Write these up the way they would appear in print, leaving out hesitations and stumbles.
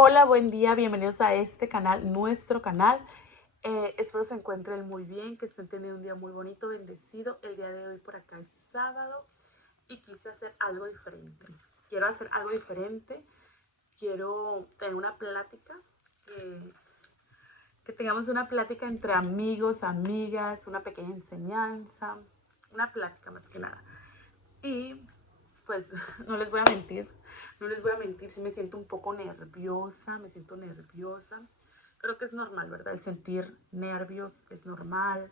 Hola, buen día, bienvenidos a este canal, nuestro canal. Espero se encuentren muy bien, que estén teniendo un día muy bonito, bendecido. El día de hoy por acá es sábado y quise hacer algo diferente. Quiero hacer algo diferente, quiero tener una plática, que tengamos una plática entre amigos, amigas, una pequeña enseñanza, una plática más que nada. Y pues no les voy a mentir, sí me siento un poco nerviosa, me siento nerviosa. Creo que es normal, ¿verdad? El sentir nervios es normal,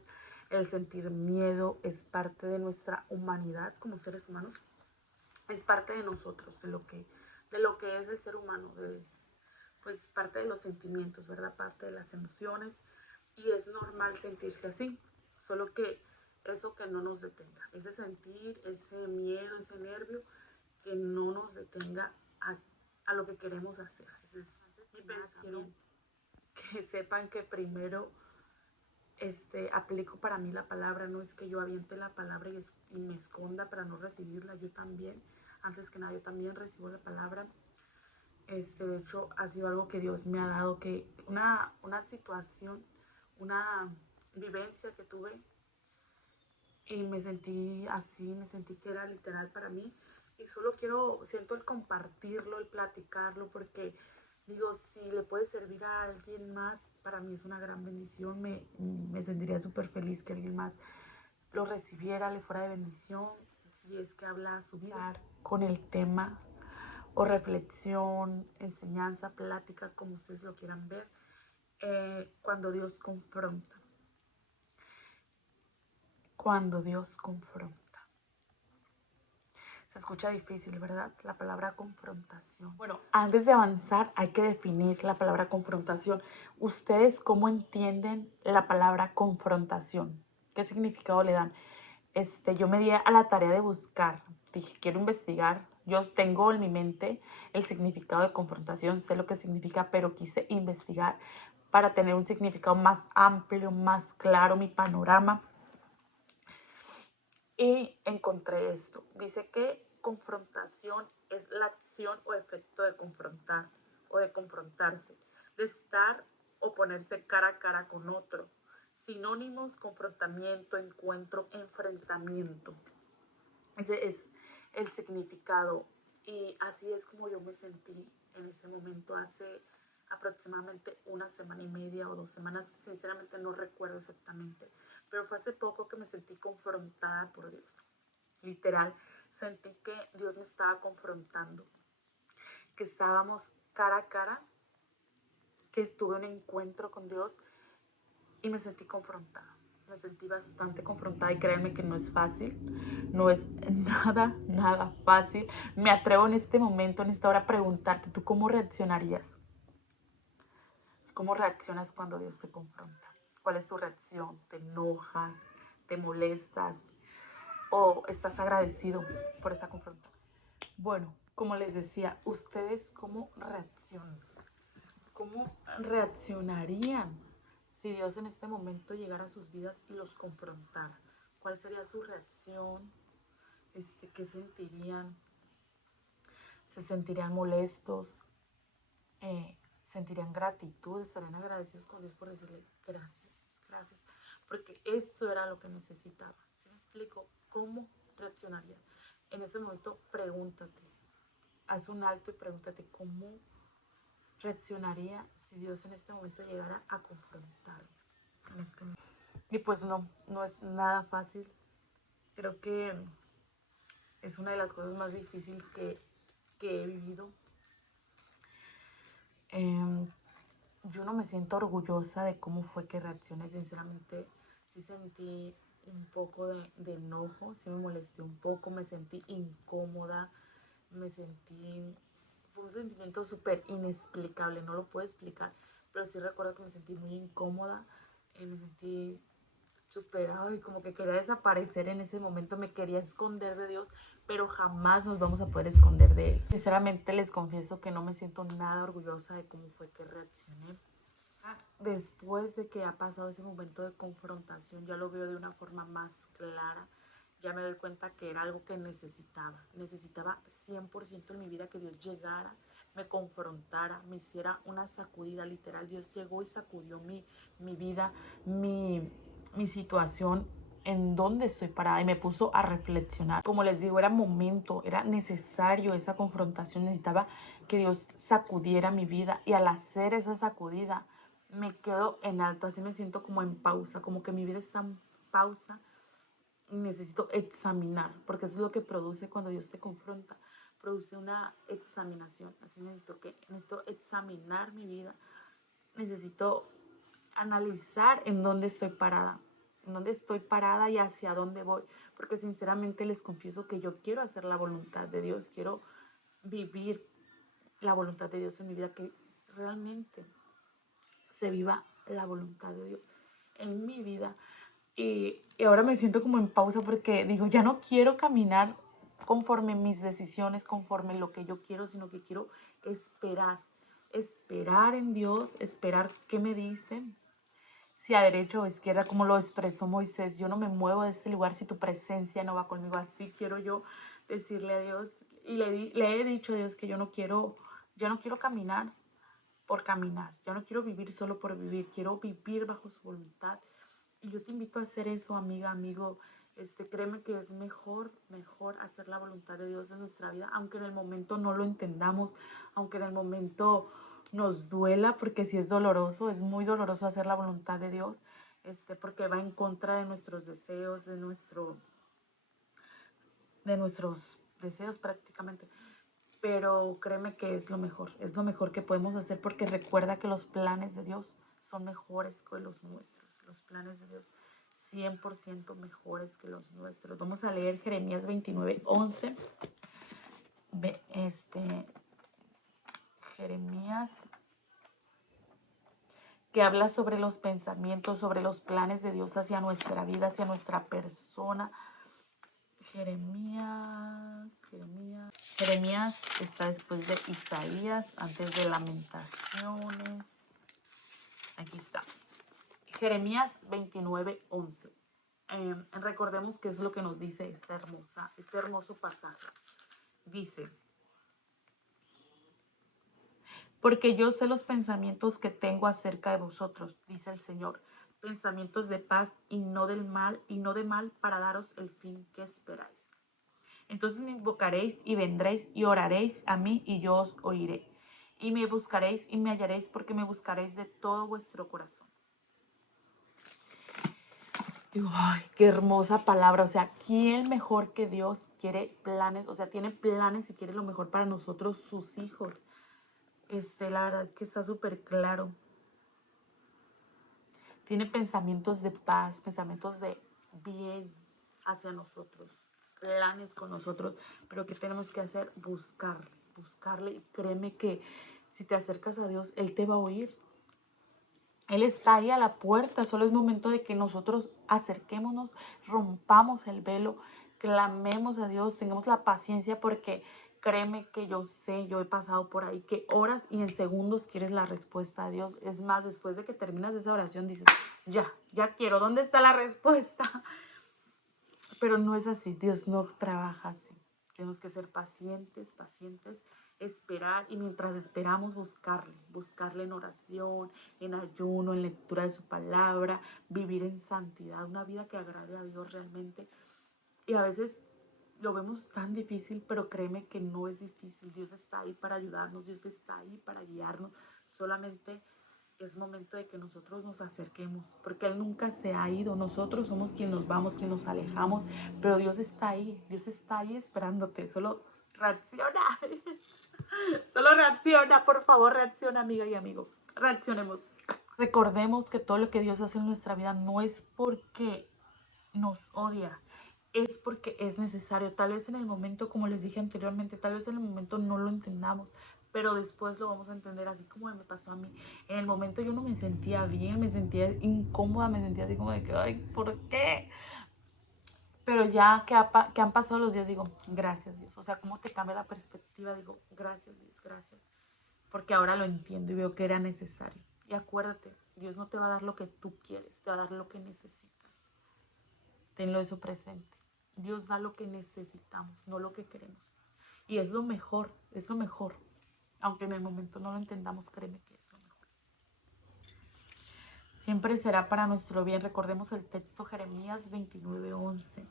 el sentir miedo es parte de nuestra humanidad como seres humanos, es parte de nosotros, de lo que es el ser humano, pues parte de los sentimientos, ¿verdad? Parte de las emociones y es normal sentirse así, solo que eso que no nos detenga, ese sentir, ese miedo, ese nervio, que no nos detenga a lo que queremos hacer. Ese es mi pensamiento. Que sepan que primero aplico para mí la palabra, no es que yo aviente la palabra y me esconda para no recibirla, yo también, antes que nada, yo también recibo la palabra. De hecho, ha sido algo que Dios me ha dado, que una situación, una vivencia que tuve y me sentí así, me sentí que era literal para mí y solo siento el compartirlo, el platicarlo, porque digo, si le puede servir a alguien más, para mí es una gran bendición, me sentiría súper feliz que alguien más lo recibiera, le fuera de bendición, si es que habla su vida con el tema o reflexión, enseñanza, plática, como ustedes lo quieran ver, cuando Dios confronta. Cuando Dios confronta. Se escucha difícil, ¿verdad? La palabra confrontación. Bueno, antes de avanzar hay que definir la palabra confrontación. ¿Ustedes cómo entienden la palabra confrontación? ¿Qué significado le dan? Yo me di a la tarea de buscar. Dije, quiero investigar. Yo tengo en mi mente el significado de confrontación, sé lo que significa, pero quise investigar para tener un significado más amplio, más claro, mi panorama. Y encontré esto. Dice que confrontación es la acción o efecto de confrontar o de confrontarse, de estar o ponerse cara a cara con otro. Sinónimos: confrontamiento, encuentro, enfrentamiento. Ese es el significado y así es como yo me sentí en ese momento hace aproximadamente una semana y media o 2 semanas, sinceramente no recuerdo exactamente, pero fue hace poco que me sentí confrontada por Dios. Literal, sentí que Dios me estaba confrontando, que estábamos cara a cara, que tuve un encuentro con Dios y me sentí confrontada. Me sentí bastante confrontada y créanme que no es fácil, no es nada fácil. Me atrevo en este momento, en esta hora, a preguntarte, ¿tú cómo reaccionarías? ¿Cómo reaccionas cuando Dios te confronta? ¿Cuál es tu reacción? ¿Te enojas? ¿Te molestas? ¿O estás agradecido por esa confrontación? Bueno, como les decía, ¿ustedes cómo reaccionan? ¿Cómo reaccionarían si Dios en este momento llegara a sus vidas y los confrontara? ¿Cuál sería su reacción? ¿Qué sentirían? ¿Se sentirían molestos? ¿Sentirían gratitud? ¿Estarían agradecidos con Dios por decirles gracias, gracias? Porque esto era lo que necesitaba. ¿Sí me explico? ¿Cómo reaccionarías? En este momento pregúntate, haz un alto y pregúntate cómo reaccionaría si Dios en este momento llegara a confrontarme. Y pues no es nada fácil. Creo que es una de las cosas más difíciles que he vivido. Yo no me siento orgullosa de cómo fue que reaccioné, sinceramente. Sí sentí un poco de enojo, sí me molesté un poco, me sentí incómoda, fue un sentimiento súper inexplicable, no lo puedo explicar, pero sí recuerdo que me sentí muy incómoda, me sentí súper, ay, como que quería desaparecer en ese momento, me quería esconder de Dios, pero jamás nos vamos a poder esconder de Él. Sinceramente les confieso que no me siento nada orgullosa de cómo fue que reaccioné. Después de que ha pasado ese momento de confrontación, ya lo veo de una forma más clara, ya me doy cuenta que era algo que necesitaba 100% en mi vida, que Dios llegara, me confrontara, me hiciera una sacudida literal. Dios llegó y sacudió mi vida, mi situación, en dónde estoy parada, y me puso a reflexionar. Como les digo, era momento, era necesario esa confrontación, necesitaba que Dios sacudiera mi vida, y al hacer esa sacudida me quedo en alto, así me siento como en pausa, como que mi vida está en pausa. Necesito examinar, porque eso es lo que produce cuando Dios te confronta, produce una examinación. Así necesito examinar mi vida, necesito analizar en dónde estoy parada, y hacia dónde voy, porque sinceramente les confieso que yo quiero hacer la voluntad de Dios, quiero vivir la voluntad de Dios en mi vida, que realmente se viva la voluntad de Dios en mi vida. Y ahora me siento como en pausa, porque digo, ya no quiero caminar conforme mis decisiones, conforme lo que yo quiero, sino que quiero esperar en Dios, esperar qué me dice, si a derecha o a izquierda, como lo expresó Moisés. Yo no me muevo de este lugar si tu presencia no va conmigo. Así quiero yo decirle a Dios, y le he dicho a Dios que yo no quiero caminar por caminar, ya no quiero vivir solo por vivir, quiero vivir bajo su voluntad. Y yo te invito a hacer eso, amiga, amigo. Créeme que es mejor hacer la voluntad de Dios en nuestra vida, aunque en el momento no lo entendamos, aunque en el momento nos duela, porque si es doloroso, es muy doloroso hacer la voluntad de Dios, porque va en contra de nuestros deseos, de nuestros deseos prácticamente. Pero créeme que es lo mejor que podemos hacer, porque recuerda que los planes de Dios son mejores que los nuestros, los planes de Dios 100% mejores que los nuestros. Vamos a leer Jeremías 29:11. Jeremías, que habla sobre los pensamientos, sobre los planes de Dios hacia nuestra vida, hacia nuestra persona. Jeremías está después de Isaías, antes de Lamentaciones. Aquí está. Jeremías 29:11. Recordemos qué es lo que nos dice este hermoso pasaje. Dice: porque yo sé los pensamientos que tengo acerca de vosotros, dice el Señor, pensamientos de paz y no de mal, para daros el fin que esperáis. Entonces me invocaréis y vendréis y oraréis a mí, y yo os oiré. Y me buscaréis y me hallaréis, porque me buscaréis de todo vuestro corazón. Digo, ay, qué hermosa palabra. O sea, ¿quién mejor que Dios quiere planes? O sea, tiene planes y quiere lo mejor para nosotros, sus hijos. La verdad que está súper claro. Tiene pensamientos de paz, pensamientos de bien hacia nosotros, planes con nosotros. Pero ¿qué tenemos que hacer? Buscarle. Y créeme que si te acercas a Dios, Él te va a oír. Él está ahí a la puerta, solo es momento de que nosotros acerquémonos, rompamos el velo, clamemos a Dios, tengamos la paciencia, porque créeme que yo he pasado por ahí, que horas y en segundos quieres la respuesta a Dios. Es más, después de que terminas esa oración dices, ya quiero, ¿dónde está la respuesta? Pero no es así, Dios no trabaja así. Tenemos que ser pacientes, esperar, y mientras esperamos buscarle en oración, en ayuno, en lectura de su palabra, vivir en santidad, una vida que agrade a Dios realmente. Y a veces lo vemos tan difícil, pero créeme que no es difícil. Dios está ahí para ayudarnos, Dios está ahí para guiarnos. Solamente es momento de que nosotros nos acerquemos, porque Él nunca se ha ido. Nosotros somos quien nos vamos, quien nos alejamos, pero Dios está ahí esperándote. Solo reacciona. Solo reacciona, por favor, reacciona, amiga y amigo. Reaccionemos. Recordemos que todo lo que Dios hace en nuestra vida no es porque nos odia, es porque es necesario. Tal vez en el momento, como les dije anteriormente, tal vez en el momento no lo entendamos, pero después lo vamos a entender, así como me pasó a mí. En el momento yo no me sentía bien, me sentía incómoda, me sentía así como de que, ay, ¿por qué? Pero ya que han pasado los días, digo, gracias Dios. O sea, cómo te cambia la perspectiva, digo, gracias Dios, gracias. Porque ahora lo entiendo y veo que era necesario. Y acuérdate, Dios no te va a dar lo que tú quieres, te va a dar lo que necesitas. Tenlo eso presente. Dios da lo que necesitamos, no lo que queremos. Y es lo mejor, es lo mejor. Aunque en el momento no lo entendamos, créeme que es lo mejor. Siempre será para nuestro bien. Recordemos el texto Jeremías 29:11,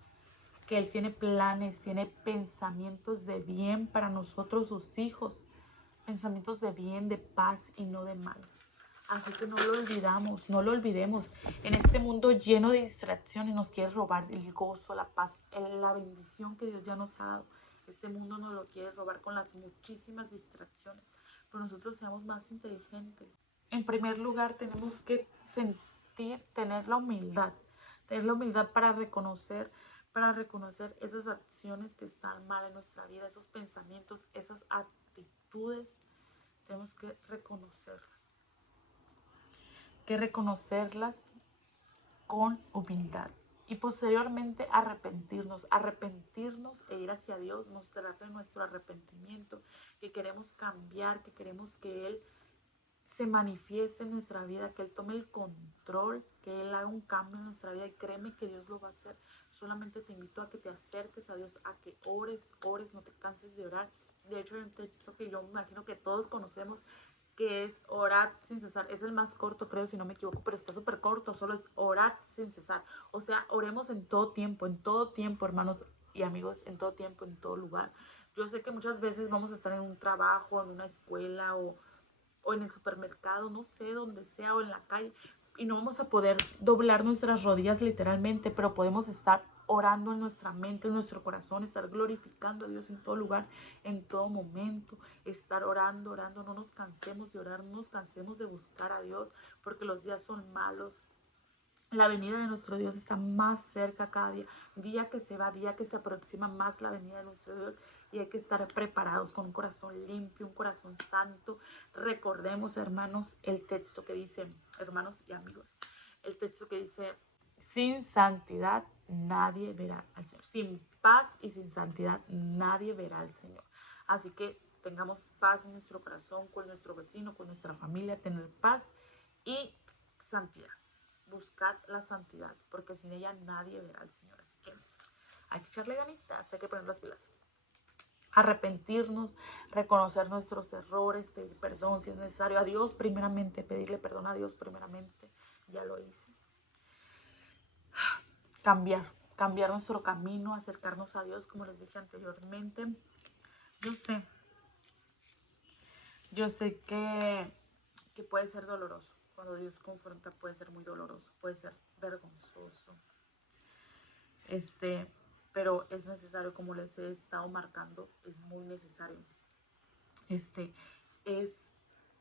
que Él tiene planes, tiene pensamientos de bien para nosotros, sus hijos, pensamientos de bien, de paz y no de mal. Así que no lo olvidamos, no lo olvidemos. En este mundo lleno de distracciones nos quiere robar el gozo, la paz, la bendición que Dios ya nos ha dado. Este mundo nos lo quiere robar con las muchísimas distracciones. Pero nosotros seamos más inteligentes. En primer lugar, tenemos que tener la humildad para reconocer esas acciones que están mal en nuestra vida, esos pensamientos, esas actitudes. Tenemos que reconocerlas con humildad y posteriormente arrepentirnos e ir hacia Dios, mostrarle nuestro arrepentimiento, que queremos cambiar, que queremos que Él se manifieste en nuestra vida, que Él tome el control, que Él haga un cambio en nuestra vida, y créeme que Dios lo va a hacer. Solamente te invito a que te acerques a Dios, a que ores, no te canses de orar. De hecho, hay un texto que yo me imagino que todos conocemos, que es orar sin cesar. Es el más corto, creo, si no me equivoco, pero está súper corto, solo es orar sin cesar. O sea, oremos en todo tiempo, hermanos y amigos, en todo tiempo, en todo lugar. Yo sé que muchas veces vamos a estar en un trabajo, en una escuela o en el supermercado, no sé, donde sea, o en la calle, y no vamos a poder doblar nuestras rodillas literalmente, pero podemos estar orando en nuestra mente, en nuestro corazón, estar glorificando a Dios en todo lugar, en todo momento, estar orando, no nos cansemos de orar, no nos cansemos de buscar a Dios, porque los días son malos. La venida de nuestro Dios está más cerca cada día, día que se va, día que se aproxima más la venida de nuestro Dios, y hay que estar preparados con un corazón limpio, un corazón santo. Recordemos, hermanos, el texto que dice, hermanos y amigos, el texto que dice, sin santidad nadie verá al Señor. Sin paz y sin santidad nadie verá al Señor. Así que tengamos paz en nuestro corazón, con nuestro vecino, con nuestra familia, tener paz y santidad. Buscad la santidad, porque sin ella nadie verá al Señor. Así que hay que echarle ganitas, hay que poner las pilas. Arrepentirnos, reconocer nuestros errores, pedir perdón si es necesario a Dios primeramente, pedirle perdón a Dios primeramente. Ya lo hice. Cambiar nuestro camino, acercarnos a Dios, como les dije anteriormente. Yo sé que puede ser doloroso. Cuando Dios confronta puede ser muy doloroso, puede ser vergonzoso. Pero es necesario, como les he estado marcando, es muy necesario. Es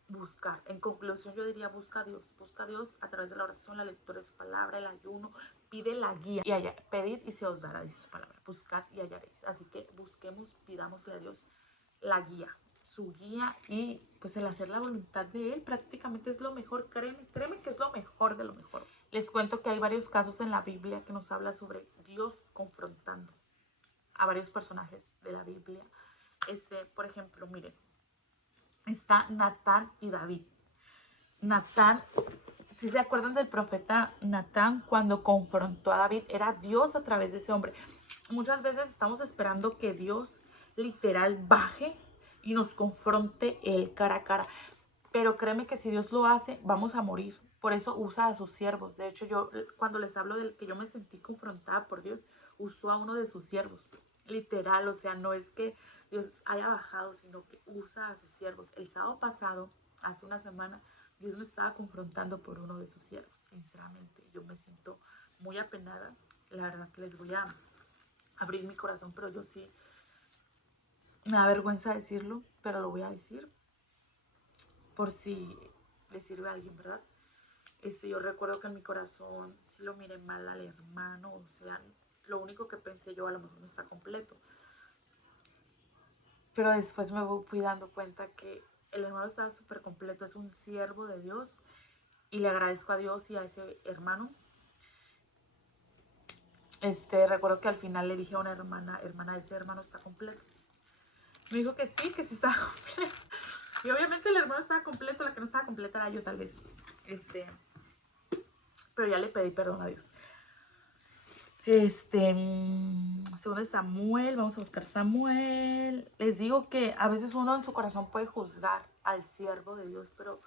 buscar. En conclusión, yo diría, busca a Dios a través de la oración, la lectura de su palabra, el ayuno, pide la guía y pedid y se os dará, dice su palabra, buscad y hallaréis. Así que busquemos, pidámosle a Dios la guía, su guía, y pues el hacer la voluntad de Él prácticamente es lo mejor. Créeme que es lo mejor de lo mejor. Les cuento que hay varios casos en la Biblia que nos habla sobre Dios confrontando a varios personajes de la Biblia. Por ejemplo, miren, está Natán y David. Natán, si se acuerdan del profeta Natán, cuando confrontó a David, era Dios a través de ese hombre. Muchas veces estamos esperando que Dios literal baje y nos confronte él cara a cara. Pero créeme que si Dios lo hace, vamos a morir. Por eso usa a sus siervos. De hecho, yo cuando les hablo del que yo me sentí confrontada por Dios, usó a uno de sus siervos. Literal, o sea, no es que Dios haya bajado, sino que usa a sus siervos. El sábado pasado, hace una semana, Dios me estaba confrontando por uno de sus siervos. Sinceramente, yo me siento muy apenada. La verdad que les voy a abrir mi corazón, pero yo sí, me da vergüenza decirlo, pero lo voy a decir por si le sirve a alguien, ¿verdad? Yo recuerdo que en mi corazón sí lo miré mal al hermano, o sea, lo único que pensé yo, a lo mejor no está completo. Pero después me fui dando cuenta que el hermano estaba súper completo, es un siervo de Dios, y le agradezco a Dios y a ese hermano. Recuerdo que al final le dije a una hermana, ese hermano está completo. Me dijo que sí estaba completo. Y obviamente el hermano estaba completo, la que no estaba completa era yo, tal vez. Pero ya le pedí perdón a Dios. Segundo de Samuel, vamos a buscar Samuel. Les digo que a veces uno en su corazón puede juzgar al siervo de Dios, pero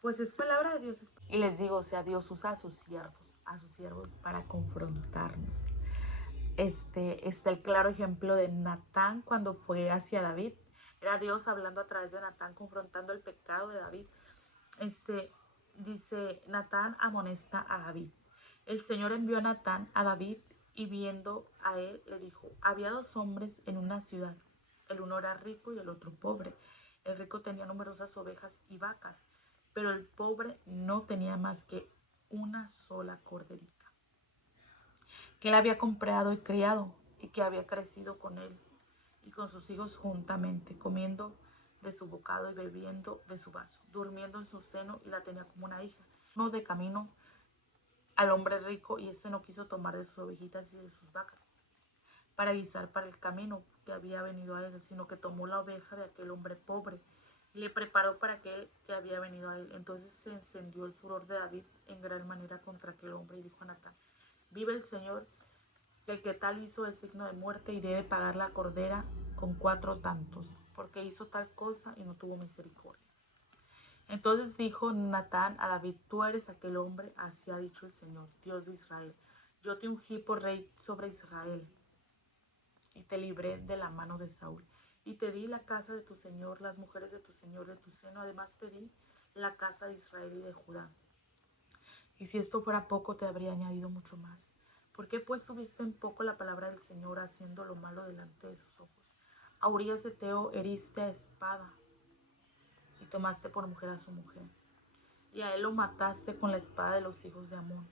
pues es palabra de Dios. Y les digo, o sea, Dios usa a sus siervos para confrontarnos. Está el claro ejemplo de Natán cuando fue hacia David. Era Dios hablando a través de Natán, confrontando el pecado de David. Dice, Natán amonesta a David. El Señor envió a Natán a David y viendo a él le dijo, había dos hombres en una ciudad. El uno era rico y el otro pobre. El rico tenía numerosas ovejas y vacas, pero el pobre no tenía más que una sola corderita, que él había comprado y criado y que había crecido con él y con sus hijos juntamente, comiendo de su bocado y bebiendo de su vaso, durmiendo en su seno y la tenía como una hija. No de camino al hombre rico y no quiso tomar de sus ovejitas y de sus vacas para guisar para el camino que había venido a él, sino que tomó la oveja de aquel hombre pobre y le preparó para aquel que había venido a él. Entonces se encendió el furor de David en gran manera contra aquel hombre y dijo a Natán, vive el Señor, que el que tal hizo es digno de muerte y debe pagar la cordera con 4 tantos, porque hizo tal cosa y no tuvo misericordia. Entonces dijo Natán a David, tú eres aquel hombre, así ha dicho el Señor, Dios de Israel. Yo te ungí por rey sobre Israel y te libré de la mano de Saúl. Y te di la casa de tu Señor, las mujeres de tu Señor, de tu seno. Además te di la casa de Israel y de Judá. Y si esto fuera poco, te habría añadido mucho más. ¿Por qué pues tuviste en poco la palabra del Señor, haciendo lo malo delante de sus ojos? A Urías Eteo heriste a espada y tomaste por mujer a su mujer. Y a él lo mataste con la espada de los hijos de Amón,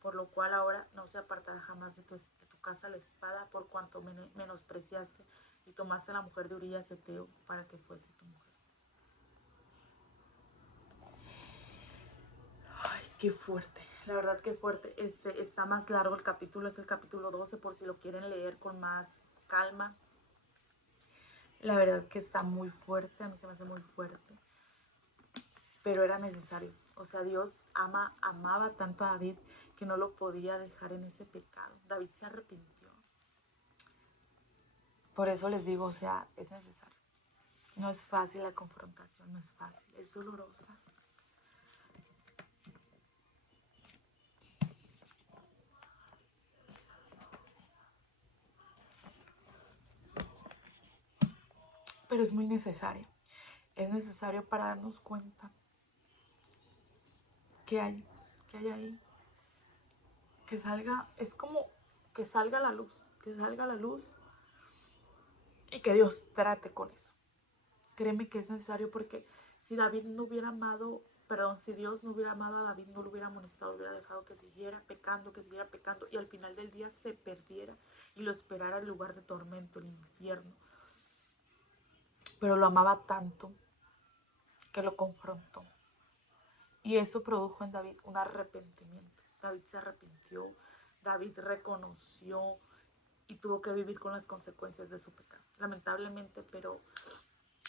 por lo cual ahora no se apartará jamás de tu casa la espada, por cuanto menospreciaste y tomaste a la mujer de Urías Eteo para que fuese tu mujer. Ay, qué fuerte, la verdad que fuerte. Está más largo el capítulo, es el capítulo 12, por si lo quieren leer con más calma. La verdad que está muy fuerte, a mí se me hace muy fuerte, pero era necesario. O sea, Dios amaba tanto a David que no lo podía dejar en ese pecado. David se arrepintió. Por eso les digo, o sea, es necesario. No es fácil la confrontación, no es fácil, es dolorosa. Pero es muy necesario. Es necesario para darnos cuenta que hay ahí. Que salga, es como que salga la luz, y que Dios trate con eso. Créeme que es necesario porque si David no hubiera amado, si Dios no hubiera amado a David, no lo hubiera amonestado, hubiera dejado que siguiera pecando y al final del día se perdiera y lo esperara el lugar de tormento, el infierno. Pero lo amaba tanto que lo confrontó. Y eso produjo en David un arrepentimiento. David se arrepintió, David reconoció y tuvo que vivir con las consecuencias de su pecado. Lamentablemente, pero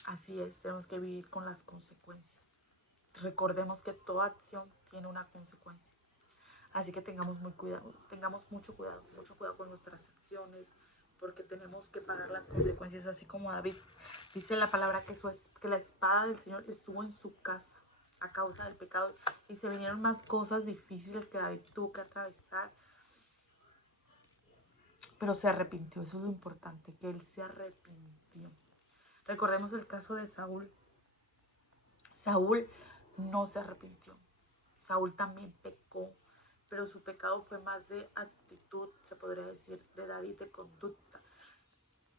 así es, tenemos que vivir con las consecuencias. Recordemos que toda acción tiene una consecuencia. Así que tengamos mucho cuidado con nuestras acciones, porque tenemos que pagar las consecuencias, así como David. Dice la palabra que la espada del Señor estuvo en su casa a causa del pecado y se vinieron más cosas difíciles que David tuvo que atravesar, pero se arrepintió. Eso es lo importante, que él se arrepintió. Recordemos el caso de Saúl. Saúl no se arrepintió. Saúl también pecó, pero su pecado fue más de actitud, se podría decir, de David, de conducta.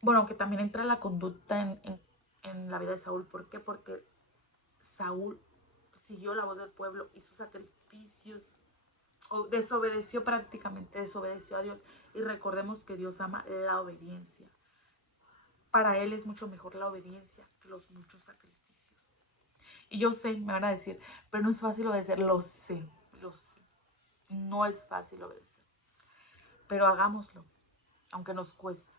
Bueno, aunque también entra la conducta en la vida de Saúl. ¿Por qué? Porque Saúl siguió la voz del pueblo, hizo sacrificios, desobedeció a Dios. Y recordemos que Dios ama la obediencia. Para Él es mucho mejor la obediencia que los muchos sacrificios. Y yo sé, me van a decir, pero no es fácil obedecer. Lo sé. No es fácil obedecer. Pero hagámoslo, aunque nos cueste.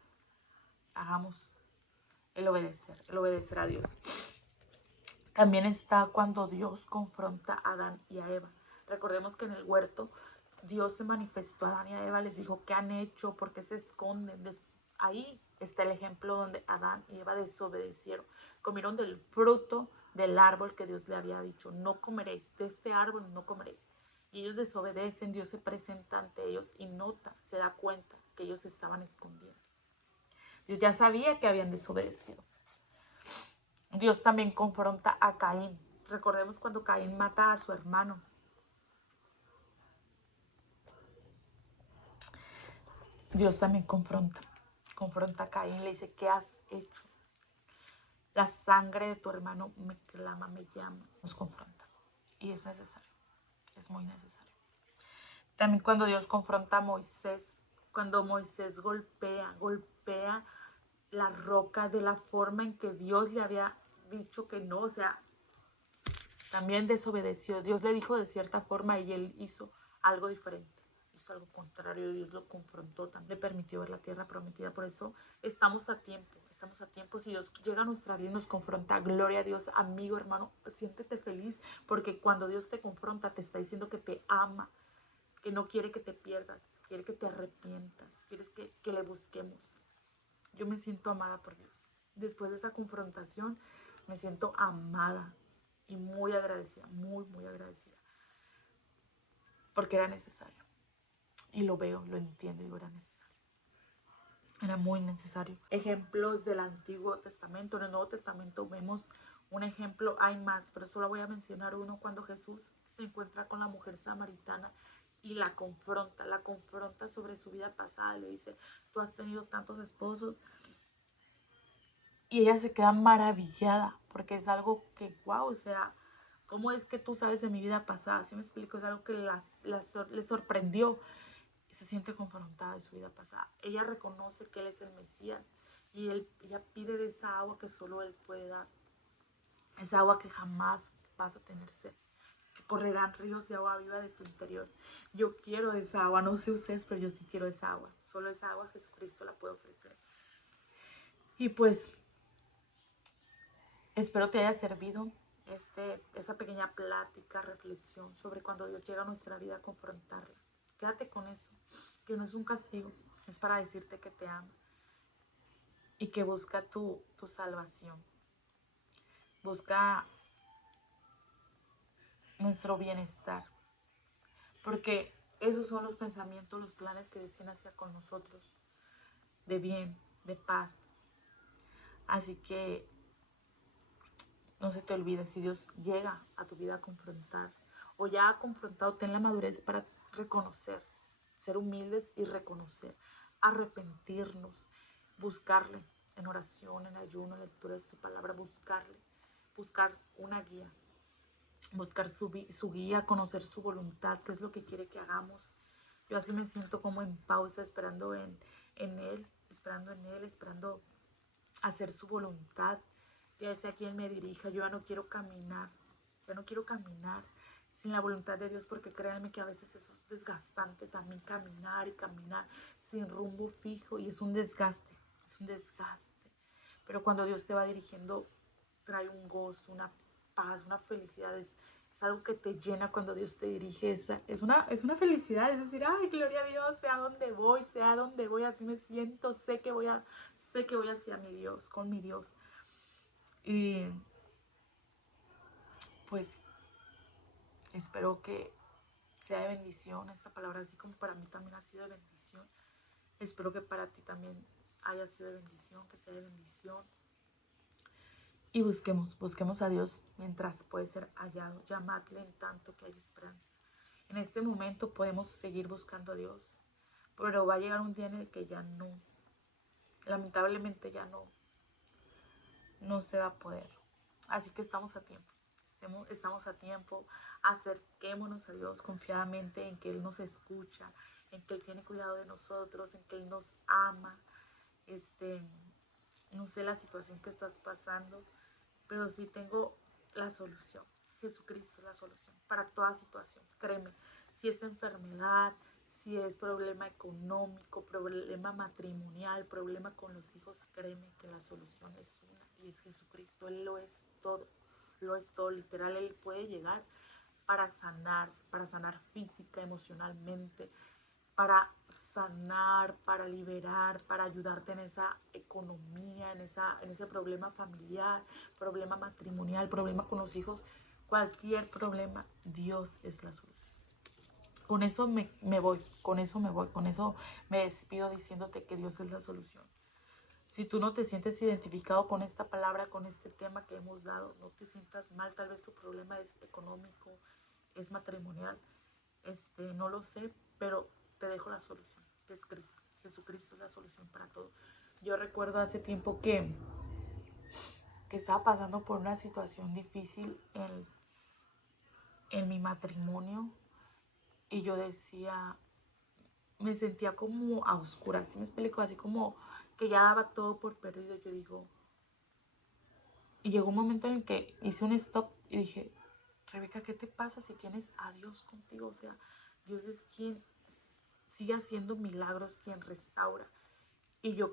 Hagamos el obedecer a Dios. También está cuando Dios confronta a Adán y a Eva. Recordemos que en el huerto Dios se manifestó a Adán y a Eva, les dijo, ¿qué han hecho? ¿Por qué se esconden? Ahí está el ejemplo donde Adán y Eva desobedecieron, comieron del fruto del árbol que Dios le había dicho, no comeréis, de este árbol no comeréis. Y ellos desobedecen, Dios se presenta ante ellos y nota, se da cuenta que ellos se estaban escondiendo. Dios ya sabía que habían desobedecido. Dios también confronta a Caín. Recordemos cuando Caín mata a su hermano. Dios también confronta a Caín, le dice, ¿qué has hecho? La sangre de tu hermano me clama, me llama, nos confronta. Y es necesario, es muy necesario. También cuando Dios confronta a Moisés, cuando Moisés golpea la roca de la forma en que Dios le había dicho que no, o sea, también desobedeció. Dios le dijo de cierta forma y él hizo algo diferente. Hizo algo contrario, Dios lo confrontó, también le permitió ver la tierra prometida. Por eso estamos a tiempo. Si Dios llega a nuestra vida y nos confronta, gloria a Dios, amigo, hermano, siéntete feliz, porque cuando Dios te confronta, te está diciendo que te ama, que no quiere que te pierdas, quiere que te arrepientas, quieres que le busquemos. Yo me siento amada por Dios. Después de esa confrontación, me siento amada y muy agradecida, muy, muy agradecida. Porque era necesario. Y lo veo, lo entiendo, digo, era necesario. Era muy necesario. Ejemplos del Antiguo Testamento. En el Nuevo Testamento vemos un ejemplo, hay más, pero solo voy a mencionar uno cuando Jesús se encuentra con la mujer samaritana y la confronta sobre su vida pasada. Le dice, tú has tenido tantos esposos. Y ella se queda maravillada porque es algo que, wow, o sea, ¿cómo es que tú sabes de mi vida pasada? ¿Sí me explico? Es algo que le sorprendió. Se siente confrontada de su vida pasada. Ella reconoce que Él es el Mesías y ella pide de esa agua que solo Él puede dar. Esa agua que jamás vas a tener sed. Que correrán ríos de agua viva de tu interior. Yo quiero esa agua, no sé ustedes, pero yo sí quiero esa agua. Solo esa agua Jesucristo la puede ofrecer. Y pues espero te haya servido esa pequeña plática, reflexión sobre cuando Dios llega a nuestra vida a confrontarla. Quédate con eso, que no es un castigo, es para decirte que te ama y que busca tu salvación. Busca nuestro bienestar, porque esos son los pensamientos, los planes que Dios tiene hacia con nosotros, de bien, de paz. Así que no se te olvide, si Dios llega a tu vida a confrontar o ya ha confrontado, ten la madurez para reconocer, ser humildes y reconocer, arrepentirnos, buscarle en oración, en ayuno, en lectura de su palabra, buscar una guía, buscar su guía, conocer su voluntad, qué es lo que quiere que hagamos. Yo así me siento como en pausa, esperando en Él, esperando hacer su voluntad, ya sea quien me dirija. Yo ya no quiero caminar sin la voluntad de Dios, porque créanme que a veces eso es desgastante también, caminar y caminar sin rumbo fijo, y es un desgaste, pero cuando Dios te va dirigiendo, trae un gozo, una paz, una felicidad, es algo que te llena cuando Dios te dirige, es una felicidad, es decir, ay, gloria a Dios, sé a dónde voy, así me siento, sé que voy hacia mi Dios, con mi Dios. Y pues espero que sea de bendición esta palabra, así como para mí también ha sido de bendición. Espero que para ti también haya sido de bendición, que sea de bendición. Y busquemos a Dios mientras puede ser hallado. Llamadle en tanto que hay esperanza. En este momento podemos seguir buscando a Dios, pero va a llegar un día en el que ya no, lamentablemente ya no se va a poder. Así que estamos a tiempo. Estamos a tiempo. Acerquémonos a Dios confiadamente en que Él nos escucha, en que Él tiene cuidado de nosotros, en que Él nos ama. No sé la situación que estás pasando, pero sí tengo la solución. Jesucristo es la solución para toda situación. Créeme, si es enfermedad, si es problema económico, problema matrimonial, problema con los hijos, créeme que la solución es una y es Jesucristo. Él lo es todo, literal. Él puede llegar para sanar física, emocionalmente, para sanar, para liberar, para ayudarte en esa economía, en ese problema familiar, problema matrimonial, problema con los hijos, cualquier problema, Dios es la solución. Con eso me voy, con eso me voy, con eso me despido diciéndote que Dios es la solución. Si tú no te sientes identificado con esta palabra, con este tema que hemos dado, no te sientas mal, tal vez tu problema es económico, es matrimonial, no lo sé, pero te dejo la solución, que es Cristo. Jesucristo es la solución para todo. Yo recuerdo hace tiempo que estaba pasando por una situación difícil en mi matrimonio y yo decía, me sentía como a oscuras, ¿sí me explico? Así como que ya daba todo por perdido. Yo digo, y llegó un momento en el que hice un stop y dije, Rebeca, ¿qué te pasa si tienes a Dios contigo? O sea, Dios es quien sigue haciendo milagros, quien restaura. Y yo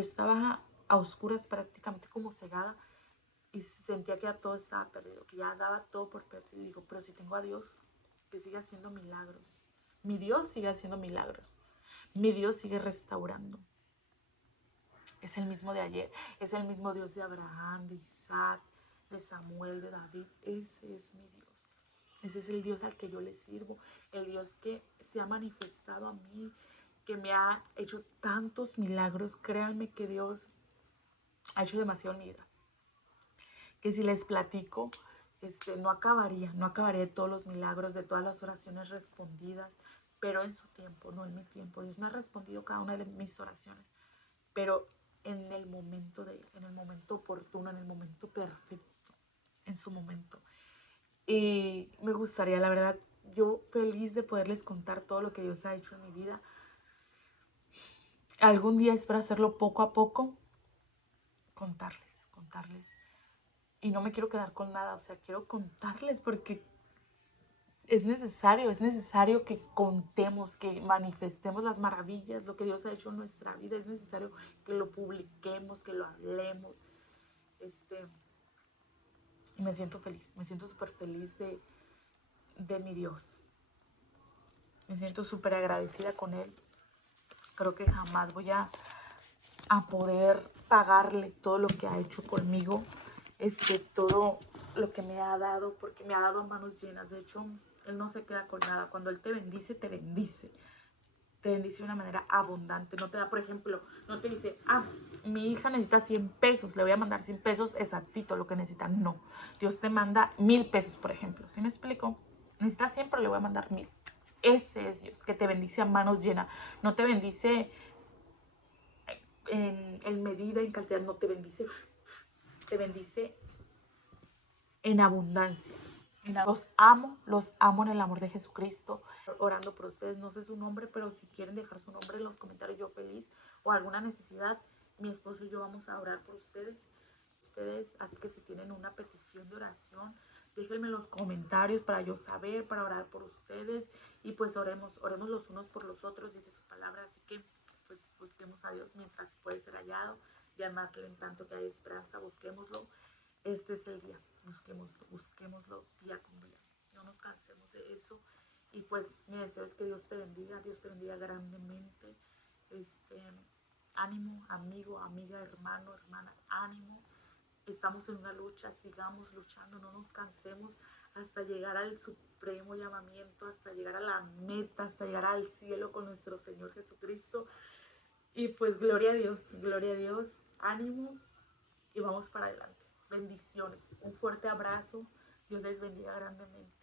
estaba a oscuras, prácticamente como cegada, y sentía que ya todo estaba perdido, que ya daba todo por perdido. Y digo, pero si tengo a Dios, que sigue haciendo milagros. Mi Dios sigue haciendo milagros. Mi Dios sigue restaurando. Es el mismo de ayer, es el mismo Dios de Abraham, de Isaac, de Samuel, de David. Ese es mi Dios. Ese es el Dios al que yo le sirvo, el Dios que se ha manifestado a mí, que me ha hecho tantos milagros. Créanme que Dios ha hecho demasiado en mi vida. Que si les platico, no acabaría de todos los milagros, de todas las oraciones respondidas, pero en su tiempo, no en mi tiempo. Dios me ha respondido cada una de mis oraciones, pero en el momento en el momento oportuno, en el momento perfecto, en su momento. Y me gustaría, la verdad, yo feliz de poderles contar todo lo que Dios ha hecho en mi vida. Algún día espero hacerlo poco a poco, contarles. Y no me quiero quedar con nada, o sea, quiero contarles porque es necesario que contemos, que manifestemos las maravillas, lo que Dios ha hecho en nuestra vida. Es necesario que lo publiquemos, que lo hablemos. Y me siento feliz, me siento súper feliz de mi Dios. Me siento súper agradecida con Él. Creo que jamás voy a poder pagarle todo lo que ha hecho conmigo, todo lo que me ha dado, porque me ha dado manos llenas. De hecho, Él no se queda con nada. Cuando Él te bendice, te bendice. Te bendice de una manera abundante. No te da, por ejemplo, no te dice, mi hija necesita 100 pesos, le voy a mandar 100 pesos exactito lo que necesita. No, Dios te manda 1000 pesos, por ejemplo. ¿Sí me explico? Necesita 100, pero le voy a mandar 1000. Ese es Dios, que te bendice a manos llenas. No te bendice en medida, en cantidad, no te bendice. Te bendice en abundancia. Los amo en el amor de Jesucristo. Orando por ustedes, no sé su nombre, pero si quieren dejar su nombre en los comentarios, yo feliz. O alguna necesidad, mi esposo y yo vamos a orar por ustedes. Así que si tienen una petición de oración, déjenme en los comentarios para yo saber, para orar por ustedes. Y pues oremos los unos por los otros, dice su palabra. Así que pues busquemos a Dios mientras puede ser hallado. Llamadle en tanto que hay esperanza, busquémoslo. Este es el día, busquémoslo día con día. No nos cansemos de eso. Y pues mi deseo es que Dios te bendiga grandemente. Ánimo, amigo, amiga, hermano, hermana, ánimo. Estamos en una lucha, sigamos luchando, no nos cansemos hasta llegar al supremo llamamiento, hasta llegar a la meta, hasta llegar al cielo con nuestro Señor Jesucristo. Y pues gloria a Dios, ánimo y vamos para adelante. Bendiciones, un fuerte abrazo, Dios les bendiga grandemente.